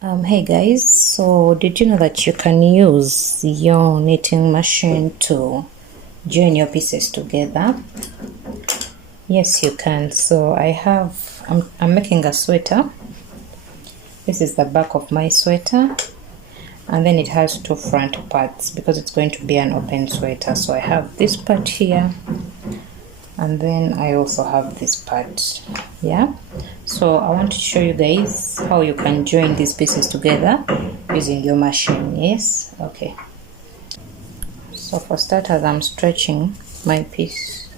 Hey guys, so did you know that you can use your knitting machine to join your pieces together? Yes, you can. So I'm making a sweater. This is the back of my sweater, and then it has two front parts because it's going to be an open sweater. So I have this part here, and then I also have this part. Yeah, so I want to show you guys how you can join these pieces together using your machine. Yes, okay. So for starters, I'm stretching my piece.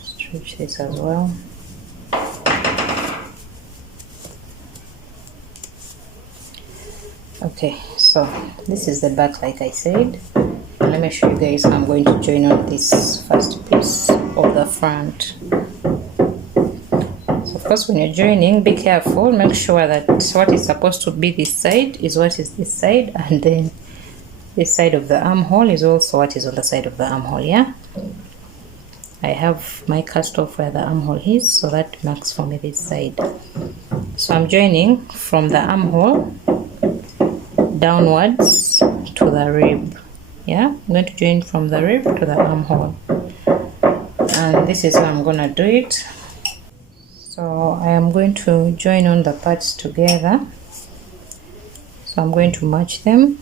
Stretch this as well. Okay, so this is the back, like I said. Let me show you guys how I'm going to join on this first piece of the front. So of course, when you're joining, be careful. Make sure that what is supposed to be this side is what is this side, and then this side of the armhole is also what is on the side of the armhole. Yeah, I have my cast off where the armhole is, so that marks for me this side. So I'm joining from the armhole downwards to the rib. Yeah, I'm going to join from the rib to the armhole, and this is how I'm gonna do it. So I am going to join on the parts together. So I'm going to match them,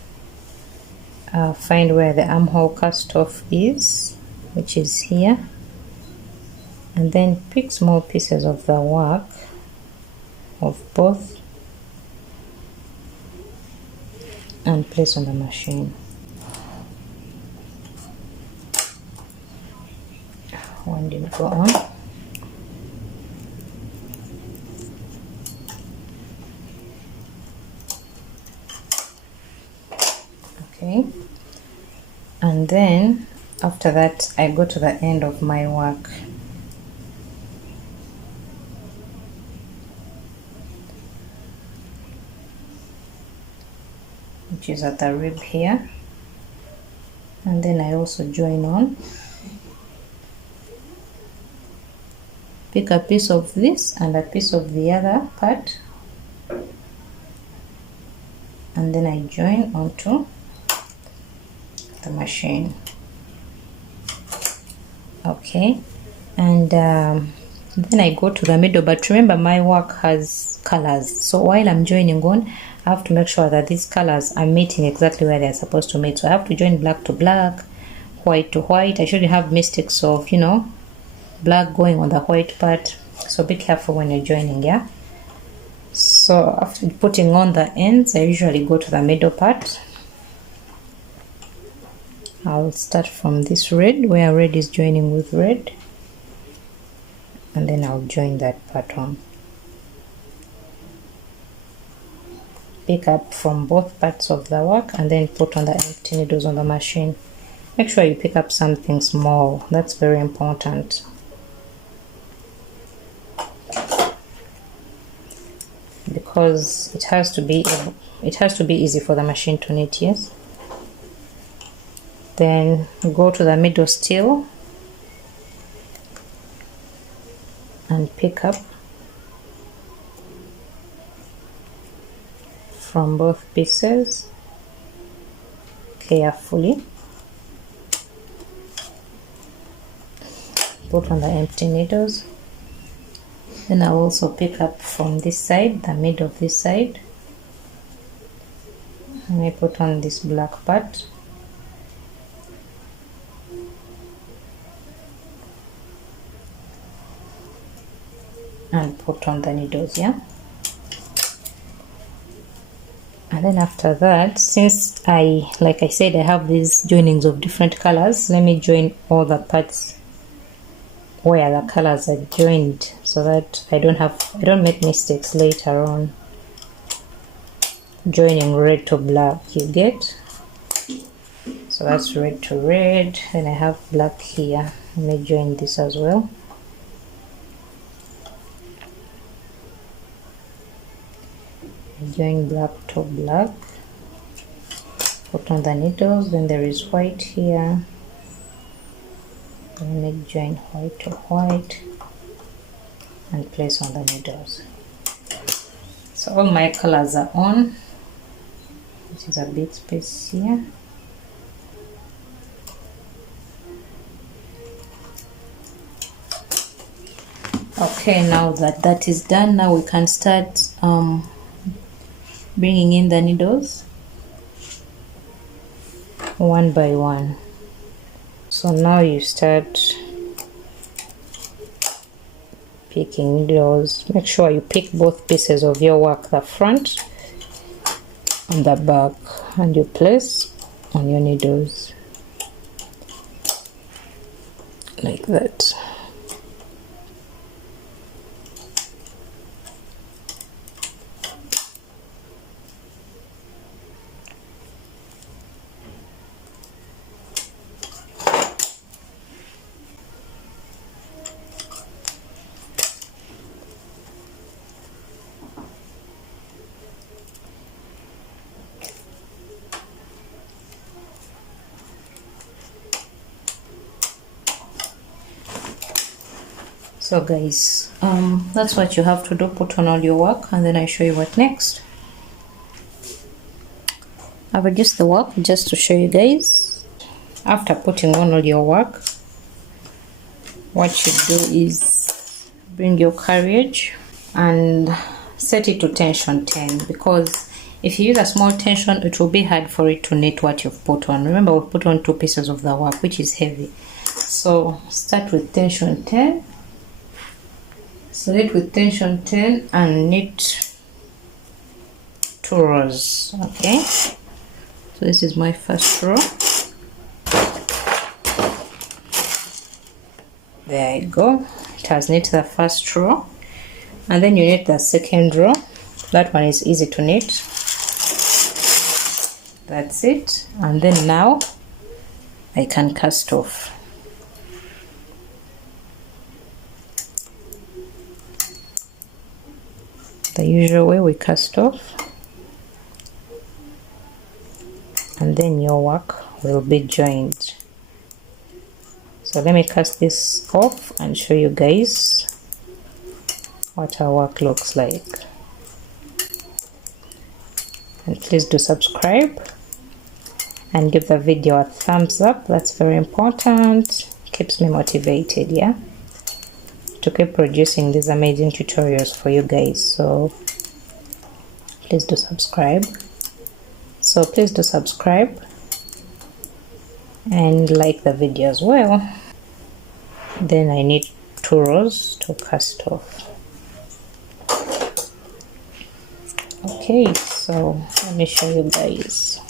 find where the armhole cast off is, which is here, and then pick small pieces of the work of both and place on the machine. One didn't go on. Okay, and then after that I go to the end of my work. Which is at the rib here, and then I also join on. Pick a piece of this and a piece of the other part, and then I join onto the machine. Okay, and then I go to the middle, but remember my work has colors, so while I'm joining on, I have to make sure that these colors are meeting exactly where they're supposed to meet. So I have to join black to black, white to white. I shouldn't have mistakes of, you know, black going on the white part, so be careful when you're joining. Yeah, so after putting on the ends, I usually go to the middle part. I'll start from this red, where red is joining with red, and then I'll join that part on. Pick up from both parts of the work and then put on the empty needles on the machine. Make sure you pick up something small, that's very important. Because it has to be easy for the machine to knit. Yes, then go to the middle still and pick up from both pieces carefully. Put on the empty needles. Then I'll also pick up from this side, the middle of this side, and I put on this black part. And put on the needles. Yeah, and then after that, since like I said, I have these joinings of different colors, let me join all the parts where the colors are joined, so that I don't make mistakes later on joining red to black. You get? So that's red to red, and I have black here. Let me join this as well. Join black to black, put on the needles, then there is white here. Let me join white to white and place on the needles. So all my colors are on. This is a bit space here. Okay, now that is done, now we can start bringing in the needles one by one. So now you start picking needles. Make sure you pick both pieces of your work, the front and the back, and you place on your needles like that. So guys, that's what you have to do. Put on all your work and then I show you what next. I've reduced the work just to show you guys. After putting on all your work, what you do is bring your carriage and set it to tension 10, because if you use a small tension, it will be hard for it to knit what you've put on. Remember, we'll put on 2 pieces of the work, which is heavy. So start with tension 10. Select with tension 10 and knit 2 rows. Okay, so this is my first row. There you go, it has knit the first row, and then you knit the second row. That one is easy to knit. That's it. And then now I can cast off. The usual way we cast off, and then your work will be joined. So let me cast this off and show you guys what our work looks like. And please do subscribe and give the video a thumbs up. That's very important. Keeps me motivated, yeah, to keep producing these amazing tutorials for you guys. So please do subscribe. And like the video as well. Then I need 2 rows to cast off. Okay, so let me show you guys.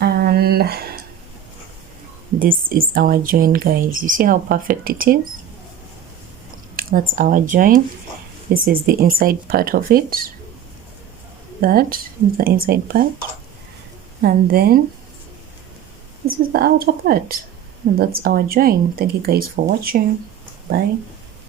And this is our join, guys. You see how perfect it is? That's our join. This is the inside part of it. That is the inside part. And then this is the outer part. And that's our join. Thank you guys for watching. Bye.